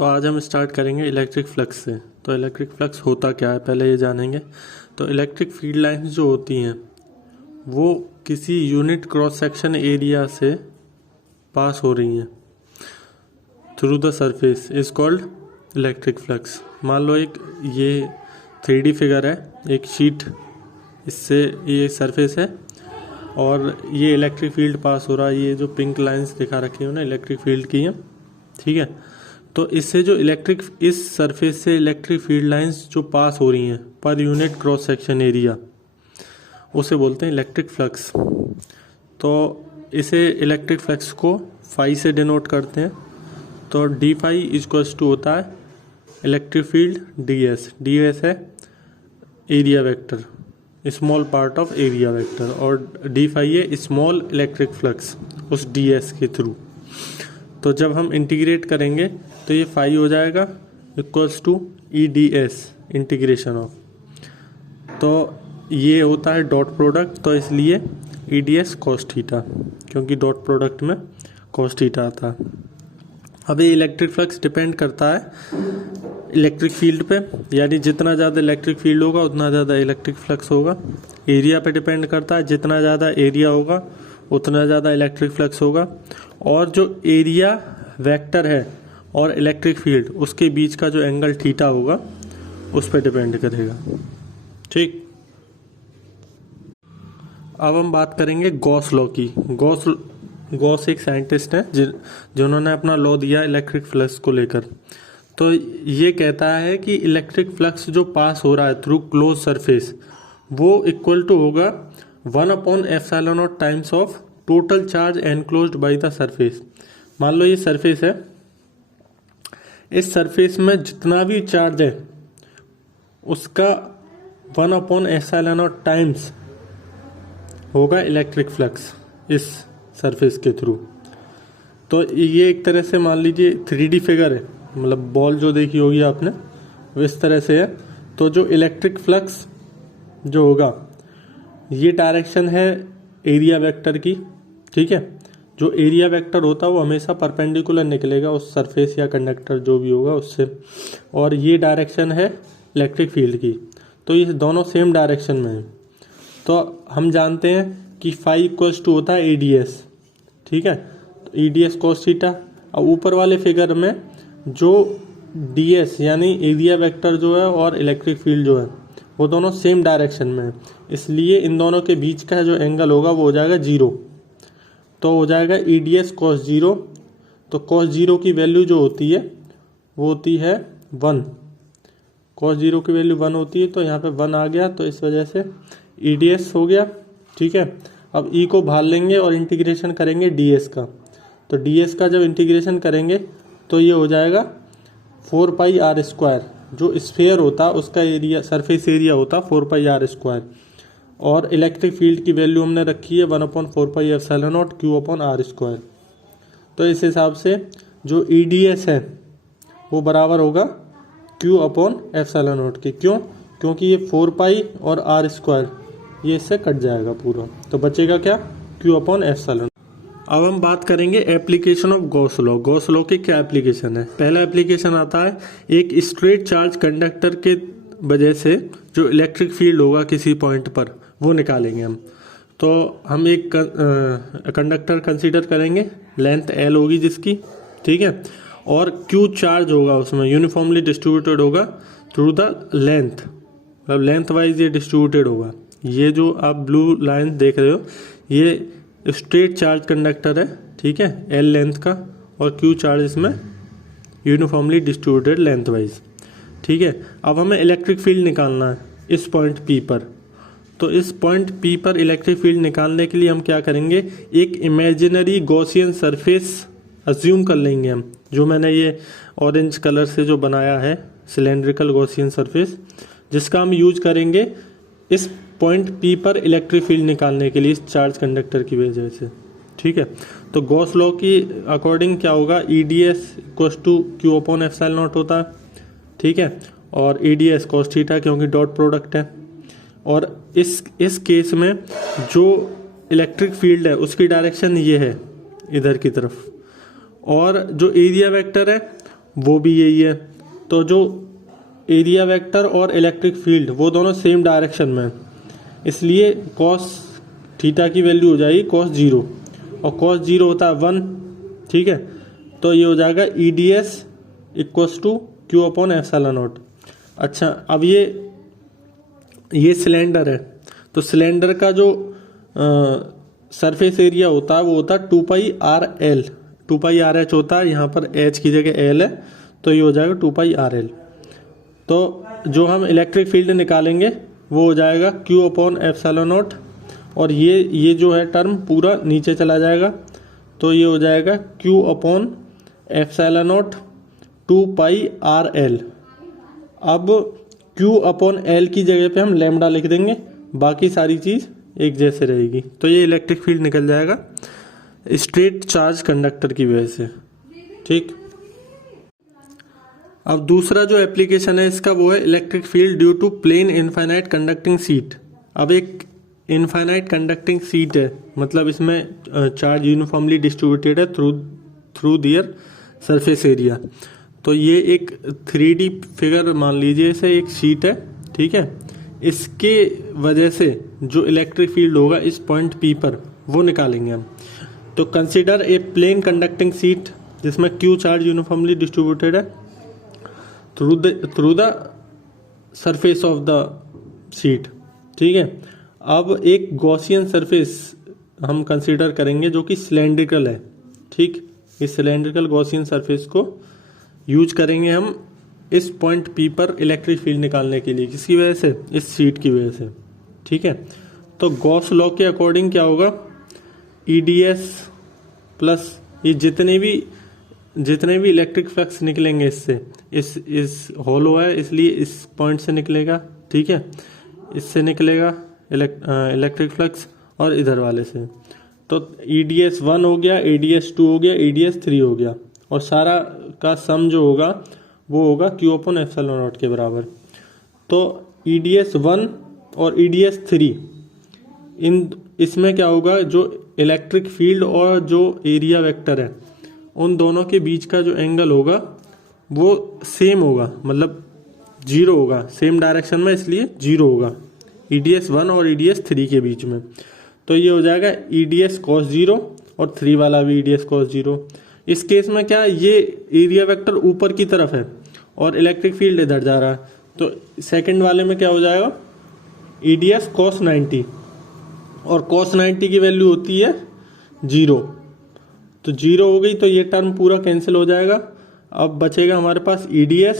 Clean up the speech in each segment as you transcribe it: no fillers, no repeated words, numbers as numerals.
तो आज हम स्टार्ट करेंगे इलेक्ट्रिक फ्लक्स से। तो इलेक्ट्रिक फ्लक्स होता क्या है पहले ये जानेंगे। तो इलेक्ट्रिक फील्ड लाइंस जो होती हैं वो किसी यूनिट क्रॉस सेक्शन एरिया से पास हो रही हैं through the surface is called electric flux. मान लो एक ये 3D फिगर है, एक शीट, इससे ये सरफेस है और ये इलेक्ट्रिक फील्ड पास हो रहा है। ये जो पिंक लाइंस दिखा रखी है ना इलेक्ट्रिक फील्ड की हैं, ठीक है। तो इससे जो इस सरफेस से इलेक्ट्रिक फील्ड लाइंस जो पास हो रही हैं per unit cross section area, उसे बोलते हैं इलेक्ट्रिक फ्लक्स। तो इसे इलेक्ट्रिक फ्लक्स को फाई से डिनोट करते हैं। तो डी फाई इक्वल्स टू होता है इलेक्ट्रिक फील्ड डी एस है area vector, small part of area vector, और डी फाई है स्मॉल इलेक्ट्रिक फ्लक्स उस डी एस के थ्रू। तो जब हम इंटीग्रेट करेंगे तो ये फाई हो जाएगा equals to E D S integration of. तो ये होता है डॉट प्रोडक्ट, तो इसलिए E D S cos theta, क्योंकि डॉट प्रोडक्ट में कॉस थीटा आता है। अब ये इलेक्ट्रिक फ्लक्स डिपेंड करता है इलेक्ट्रिक फील्ड पे, यानी जितना ज़्यादा इलेक्ट्रिक फील्ड होगा उतना ज़्यादा इलेक्ट्रिक फ्लक्स होगा। एरिया पे डिपेंड करता है, जितना ज़्यादा एरिया होगा उतना ज़्यादा इलेक्ट्रिक फ्लक्स होगा। और जो एरिया वेक्टर है और इलेक्ट्रिक फील्ड, उसके बीच का जो एंगल थीटा होगा उस पर डिपेंड करेगा, ठीक। अब हम बात करेंगे गॉस लॉ की। गॉस एक साइंटिस्ट है जिन्होंने अपना लॉ दिया इलेक्ट्रिक फ्लक्स को लेकर। तो ये कहता है कि इलेक्ट्रिक फ्लक्स जो पास हो रहा है थ्रू क्लोज सरफेस वो इक्वल टू होगा 1/ε0 times of total charge enclosed by the surface. मान लो ये सरफेस है, इस सरफेस में जितना भी चार्ज है उसका 1/ε0 टाइम्स होगा इलेक्ट्रिक फ्लक्स इस सरफेस के थ्रू। तो ये एक तरह से मान लीजिए 3D फिगर है, मतलब बॉल जो देखी होगी आपने वो इस तरह से है। तो जो इलेक्ट्रिक फ्लक्स जो होगा ये डायरेक्शन है एरिया वेक्टर की, ठीक है। जो एरिया वेक्टर होता है वो हमेशा परपेंडिकुलर निकलेगा उस सरफेस या कंडक्टर जो भी होगा उससे, और ये डायरेक्शन है इलेक्ट्रिक फील्ड की। तो ये दोनों सेम डायरेक्शन में है। तो हम जानते हैं कि फाई इक्वल्स टू होता है ए डी एस, ठीक है। तो ई डी एस कॉस थीटा। और ऊपर वाले फिगर में जो डी एस यानी एरिया वेक्टर जो है और इलेक्ट्रिक फील्ड जो है वो दोनों सेम डायरेक्शन में है, इसलिए इन दोनों के बीच का जो एंगल होगा वो हो जाएगा 0। तो हो जाएगा ई डी एस कॉस 0। तो कॉस 0 की वैल्यू जो होती है वो होती है 1। कॉस 0 की वैल्यू 1 होती है, तो यहाँ पे 1 आ गया, तो इस वजह से ई डी एस हो गया, ठीक है। अब ई को बाहर लेंगे और इंटीग्रेशन करेंगे डी एस का। तो डी एस का जब इंटीग्रेशन करेंगे तो ये हो जाएगा 4πr²। जो स्फीयर होता है उसका एरिया, सरफेस एरिया होता 4πr², और इलेक्ट्रिक फील्ड की वैल्यू हमने रखी है 1/4πε0 Q/r²। तो इस हिसाब से जो ई डी एस है वो बराबर होगा Q/ε0 के। क्यों? क्योंकि ये 4π और r² ये इससे कट जाएगा पूरा, तो बचेगा क्या? Q/ε। अब हम बात करेंगे application of Gauss law. Gauss law के क्या एप्लीकेशन है? पहला एप्लीकेशन आता है एक स्ट्रेट चार्ज कंडक्टर के वजह से जो इलेक्ट्रिक फील्ड होगा किसी पॉइंट पर वो निकालेंगे हम। तो हम एक कंडक्टर कंसीडर करेंगे, लेंथ L होगी जिसकी, ठीक है, और Q चार्ज होगा उसमें यूनिफॉर्मली डिस्ट्रीब्यूटेड होगा थ्रू द लेंथ, मतलब लेंथ वाइज ये डिस्ट्रीब्यूटेड होगा। ये जो आप ब्लू लाइन देख रहे हो ये स्ट्रेट चार्ज कंडक्टर है, ठीक है, L लेंथ का, और Q चार्ज इसमें यूनिफॉर्मली डिस्ट्रीब्यूटेड लेंथ वाइज, ठीक है। अब हमें इलेक्ट्रिक फील्ड निकालना है इस पॉइंट P पर। तो इस पॉइंट P पर इलेक्ट्रिक फील्ड निकालने के लिए हम क्या करेंगे, एक इमेजिनरी गॉसियन सरफेस अज्यूम कर लेंगे हम, जो मैंने ये ऑरेंज कलर से जो बनाया है सिलेंड्रिकल गॉसियन सरफेस, जिसका हम यूज करेंगे इस पॉइंट P पर इलेक्ट्रिक फील्ड निकालने के लिए इस चार्ज कंडक्टर की वजह से, ठीक है। तो गॉस लॉ की अकॉर्डिंग क्या होगा, E D S equals to Q/ε0 होता है, ठीक है, और E D S cos theta क्योंकि डॉट प्रोडक्ट है। और इस केस में जो इलेक्ट्रिक फील्ड है उसकी डायरेक्शन ये है इधर की तरफ, और जो एरिया वेक्टर है वो भी यही है। तो जो एरिया वेक्टर और इलेक्ट्रिक फील्ड वो दोनों सेम डायरेक्शन में है, इसलिए कॉस थीटा की वैल्यू हो जाएगी कॉस जीरो, और कॉस जीरो होता है 1, ठीक है। तो ये हो जाएगा E D S equals to Q upon epsilon naught. अच्छा, अब ये सिलेंडर है, तो सिलेंडर का जो सरफेस एरिया होता है वो होता है 2 पाई आर एल, 2 पाई आर एच होता है, यहाँ पर एच की जगह एल है, तो ये हो जाएगा 2 पाई आर एल। तो जो हम इलेक्ट्रिक फील्ड निकालेंगे वो हो जाएगा क्यू अपॉन एप्सिलॉन नॉट, और ये जो है टर्म पूरा नीचे चला जाएगा, तो ये हो जाएगा Q upon epsilon not 2 pi R L. अब क्यू अपॉन एल की जगह पे हम लैम्डा लिख देंगे, बाकी सारी चीज़ एक जैसे रहेगी, तो ये इलेक्ट्रिक फील्ड निकल जाएगा स्ट्रेट चार्ज कंडक्टर की वजह से, ठीक। अब दूसरा जो एप्लीकेशन है इसका वो है electric field due to plane infinite conducting sheet. अब एक इनफाइनाइट कंडक्टिंग सीट है, मतलब इसमें चार्ज यूनिफॉर्मली डिस्ट्रीब्यूटेड है थ्रू दियर सरफेस एरिया। तो ये एक 3D फिगर मान लीजिए, इसे एक शीट है, ठीक है। इसके वजह से जो इलेक्ट्रिक फील्ड होगा इस पॉइंट P पर वो निकालेंगे हम। तो consider a plane conducting sheet जिसमें Q चार्ज यूनिफॉर्मली डिस्ट्रीब्यूटेड है through the surface of the sheet, ठीक है। अब एक गॉसियन सरफेस हम कंसीडर करेंगे जो कि सिलेंड्रिकल है, ठीक। इस सिलेंड्रिकल गॉसियन सरफेस को यूज करेंगे हम इस पॉइंट P पर इलेक्ट्रिक फील्ड निकालने के लिए, किसकी वजह से, इस शीट की वजह से, ठीक है। तो गॉस लॉ के अकॉर्डिंग क्या होगा, EDS प्लस ये जितने भी इलेक्ट्रिक फ्लक्स निकलेंगे इससे, इस होलो है इसलिए इस पॉइंट से निकलेगा, ठीक है, इससे निकलेगा इलेक्ट्रिक फ्लक्स और इधर वाले से। तो EDS 1 हो गया, EDS 2 हो गया, EDS 3 हो गया, और सारा का सम जो होगा वो होगा क्यू अपॉन एप्सिलॉन नॉट के बराबर। तो EDS 1 और EDS 3 इसमें क्या होगा, जो इलेक्ट्रिक फील्ड और जो एरिया वेक्टर है उन दोनों के बीच का जो एंगल होगा वो सेम होगा, मतलब जीरो होगा, सेम डायरेक्शन में, इसलिए जीरो होगा EDS 1 और EDS 3 के बीच में। तो ये हो जाएगा EDS cos 0 और 3 वाला भी EDS cos 0। इस केस में क्या, ये एरिया वेक्टर ऊपर की तरफ है और इलेक्ट्रिक फील्ड इधर जा रहा है, तो सेकंड वाले में क्या हो जाएगा, EDS cos 90, और cos 90 की वैल्यू होती है 0, तो 0 हो गई, तो ये टर्म पूरा कैंसिल हो जाएगा। अब बचेगा हमारे पास EDS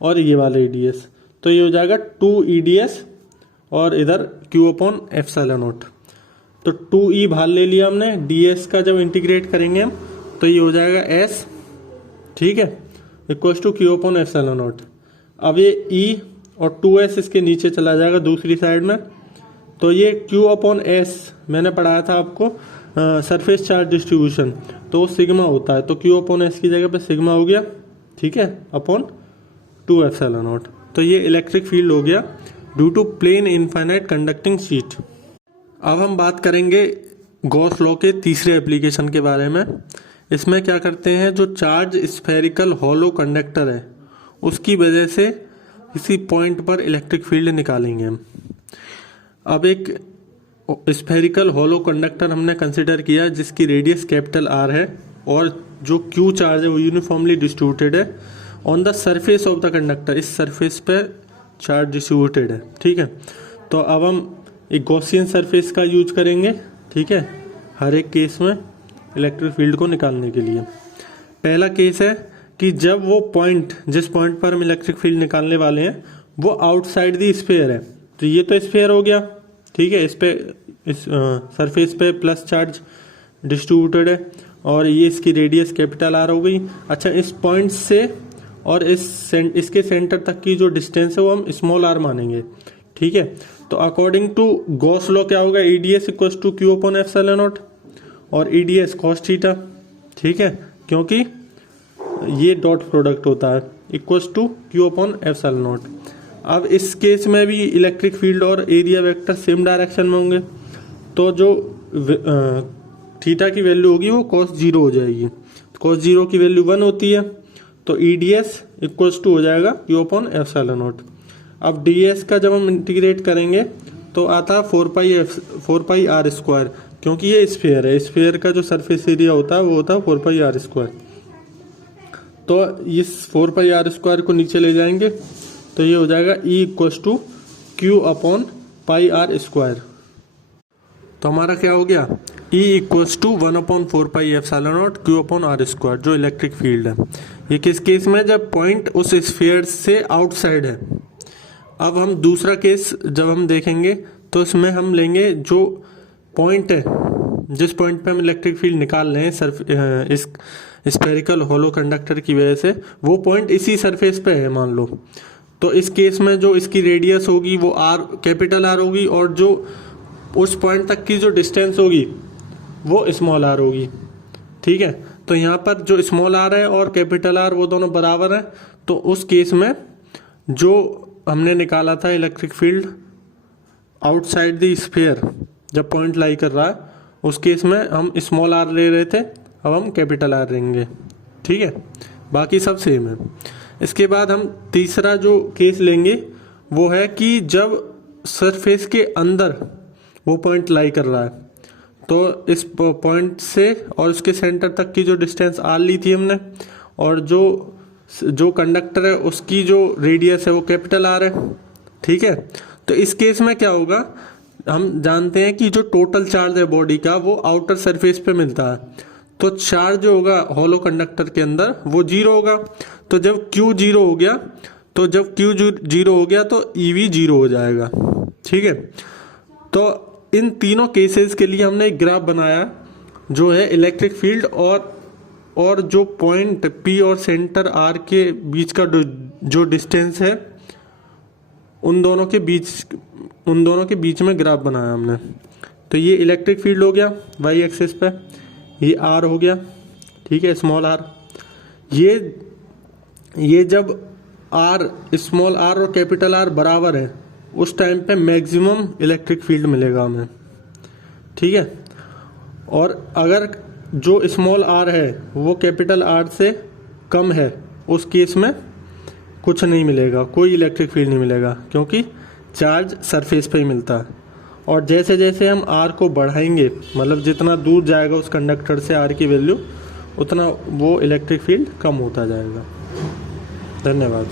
और ये वाला EDS, तो ये हो जाएगा 2 EDS और इधर Q अपॉन एप्सिलॉन नॉट। तो 2E बाहर ले लिया हमने, DS का जब इंटीग्रेट करेंगे हम तो ये हो जाएगा S, ठीक है, equals to Q upon epsilon naught. अब ये E और 2S इसके नीचे चला जाएगा दूसरी साइड में, तो ये Q अपॉन S मैंने पढ़ाया था आपको सरफेस चार्ज डिस्ट्रीब्यूशन, तो वो सिग्मा होता है, तो Q अपॉन S की जगह पे सिग्मा हो गया, ठीक है, अपॉन 2 एप्सिलॉन नॉट। तो ये इलेक्ट्रिक फील्ड हो गया due to plane infinite conducting sheet. अब हम बात करेंगे गॉस लॉ के तीसरे एप्लीकेशन के बारे में। इसमें क्या करते हैं, जो चार्ज स्फेरिकल हॉलो कंडक्टर है उसकी वजह से किसी पॉइंट पर इलेक्ट्रिक फील्ड निकालेंगे हम। अब एक स्फेरिकल हॉलो कंडक्टर हमने कंसिडर किया जिसकी रेडियस कैपिटल R है और जो Q चार्ज है वो यूनिफॉर्मली डिस्ट्रीब्यूटेड है on the surface of the conductor, इस सरफेस पे चार्ज डिस्ट्रीब्यूटेड है, ठीक है। तो अब हम एक गॉसियन सरफेस का यूज करेंगे, ठीक है, हर एक केस में इलेक्ट्रिक फील्ड को निकालने के लिए। पहला केस है कि जब वो पॉइंट, जिस पॉइंट पर हम इलेक्ट्रिक फील्ड निकालने वाले हैं वो आउटसाइड दी स्फीयर है, तो ये तो स्फीयर हो गया, ठीक है, इस सरफेस पे प्लस चार्ज डिस्ट्रीब्यूटेड है और ये इसकी रेडियस कैपिटल R हो गई। अच्छा, इस पॉइंट से और इसके सेंटर तक की जो डिस्टेंस है वो हम स्मॉल r मानेंगे, ठीक है। तो अकॉर्डिंग टू गॉस लॉ क्या होगा, EDS equals to Q upon epsilon naught और EDS cos थीटा, ठीक है, क्योंकि ये डॉट प्रोडक्ट होता है, equals to Q upon epsilon naught. अब इस केस में भी इलेक्ट्रिक फील्ड और एरिया वेक्टर सेम डायरेक्शन में होंगे, तो जो थीटा की वैल्यू होगी वो cos 0 हो जाएगी। cos 0 की वैल्यू 1 होती है, तो EDS इक्वल्स टू हो जाएगा Q अपॉन एप्सिलॉन नॉट। अब DS का जब हम इंटीग्रेट करेंगे तो आता है 4 पाई R स्क्वायर, क्योंकि ये स्फीयर है, स्फीयर का जो सरफेस एरिया होता है वो होता है 4 पाई R स्क्वायर। तो इस 4 पाई R स्क्वायर को नीचे ले जाएंगे तो ये हो जाएगा E equals to Q upon pi R square. तो हमारा क्या हो गया, E equals to 1/4 pi epsilon naught Q upon R square, जो इलेक्ट्रिक फील्ड है। ये किस केस में, जब पॉइंट उस स्फीयर से आउटसाइड है। अब हम दूसरा केस जब हम देखेंगे तो इसमें हम लेंगे जो पॉइंट है, जिस पॉइंट पे हम इलेक्ट्रिक फील्ड निकाल रहे हैं इस स्फेरिकल होलो कंडक्टर की वजह से, वो पॉइंट इसी सरफेस पे है मान लो। तो इस केस में जो इसकी रेडियस होगी वो कैपिटल R होगी, और जो उस पॉइंट तक की जो डिस्टेंस होगी वो स्मॉल r होगी। ठीक है, तो यहाँ पर जो स्मॉल r है और कैपिटल R वो दोनों बराबर हैं। तो उस केस में जो हमने निकाला था electric field outside the sphere, जब पॉइंट लाई कर रहा है, उस केस में हम स्मॉल r ले रहे थे, अब हम कैपिटल R लेंगे। ठीक है, बाकी सब सेम है। इसके बाद हम तीसरा जो केस लेंगे वो है कि जब सरफेस के अंदर वो पॉइंट लाई कर रहा है, तो इस पॉइंट से और उसके सेंटर तक की जो डिस्टेंस R ली थी हमने, और जो कंडक्टर है उसकी जो रेडियस है वो कैपिटल R है। ठीक है, तो इस केस में क्या होगा, हम जानते हैं कि जो टोटल चार्ज है बॉडी का वो आउटर सरफेस पे मिलता है। तो चार्ज जो होगा होलो कंडक्टर के अंदर वो 0 होगा। तो जब Q 0 हो गया, तो जब Q 0 हो गया तो EV 0 हो जाएगा। ठीक है, तो इन तीनों केसेस के लिए हमने एक ग्राफ बनाया जो है इलेक्ट्रिक फील्ड और जो पॉइंट P और सेंटर R के बीच का जो डिस्टेंस है, उन दोनों के बीच में ग्राफ बनाया हमने। तो ये इलेक्ट्रिक फील्ड हो गया y एक्सिस पे, ये R हो गया। ठीक है, स्मॉल r। ये जब स्मॉल r और कैपिटल R बराबर है, उस टाइम पे मैक्सिमम इलेक्ट्रिक फील्ड मिलेगा हमें। ठीक है, और अगर जो स्मॉल r है वो कैपिटल R से कम है, उस केस में कुछ नहीं मिलेगा, कोई इलेक्ट्रिक फील्ड नहीं मिलेगा, क्योंकि चार्ज सरफेस पे ही मिलता है। और जैसे जैसे हम R को बढ़ाएंगे, मतलब जितना दूर जाएगा उस कंडक्टर से R की वैल्यू, उतना वो इलेक्ट्रिक फील्ड कम होता जाएगा। धन्यवाद।